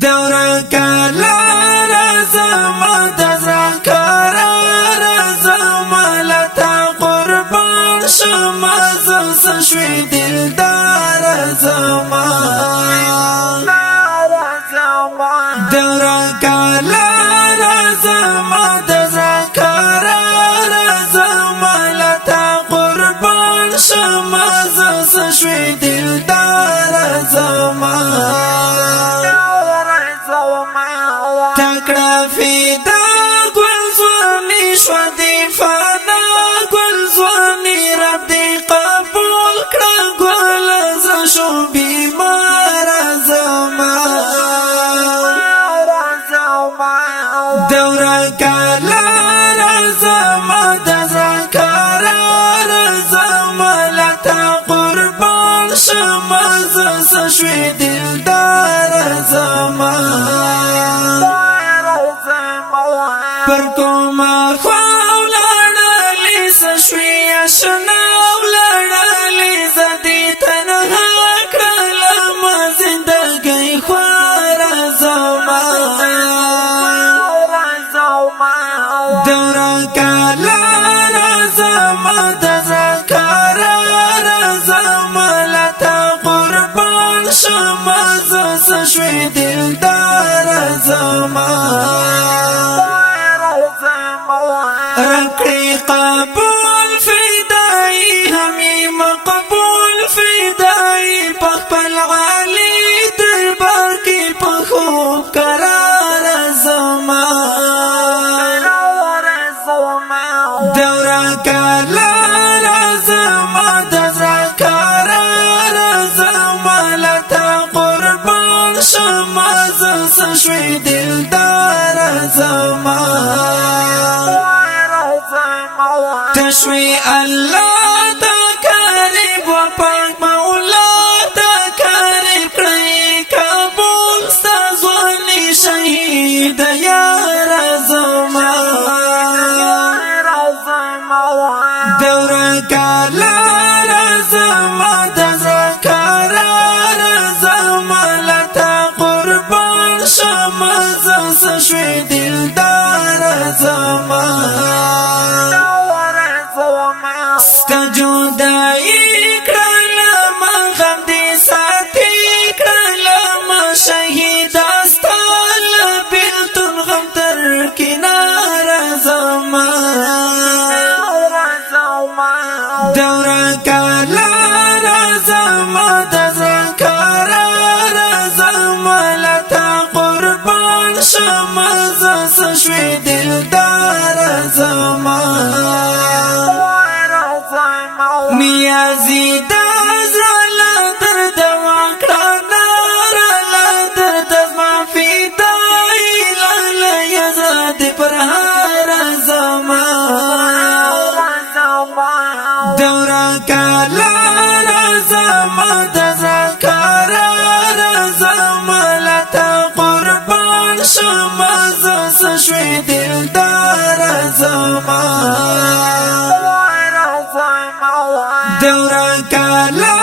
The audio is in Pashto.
دورا کالا رزما دزرا کارا رزما لتا قربان شما زوس شوی دلدار زما دورا کالا رزما دزرا کارا رزما لتا قربان شما زوس شوی دلدار زما تکڑا فیدا گل زوانی شودی فانا گل زوانی رب دی قبول کڑا گل زشو بیمار زمان دورا کالا رزما دزا کارا رزما لتا قربان شما زس شوی دلدار زمان پر کوما خواو لڑالی سشوی اشناو لڑالی زدی تنها کرلم زندگی خوار زمان دورا کالا رزما دزا کارا رزما لتا قربان شما زس شوی دلدار زمان رکڑی قبول فدائی ہمیں مقبول فدائی پخپل عالی دربار کی پخوب قرار زمان دورا کالا رزما دزا کارا رزما لتا قربان شما زس شوی دلدار زمان تشوی اللہ تا قریب و پاک مولا تا قریب کرائی قبول ستازوانی شہید یار زمان دورا کالا رزما دزا کارا رزما لتا قربان شما زس شوی دلدار زمان ستا جدائی کرلم غم دی ساتی کرلم شہید استال بیلتون غم تر کنار زمان دورا کالا رزما دزا کارا رزما لتا قربان شما زس شوی دلدار زمان نیازی دازرا لدر دوا کرانا لدر دزما فیدائی لالا یزاد پرهار زمان دورا کالا رزما دزا کارا رزما لتا قربان شما زس شوی دلدار زمان دورا کالا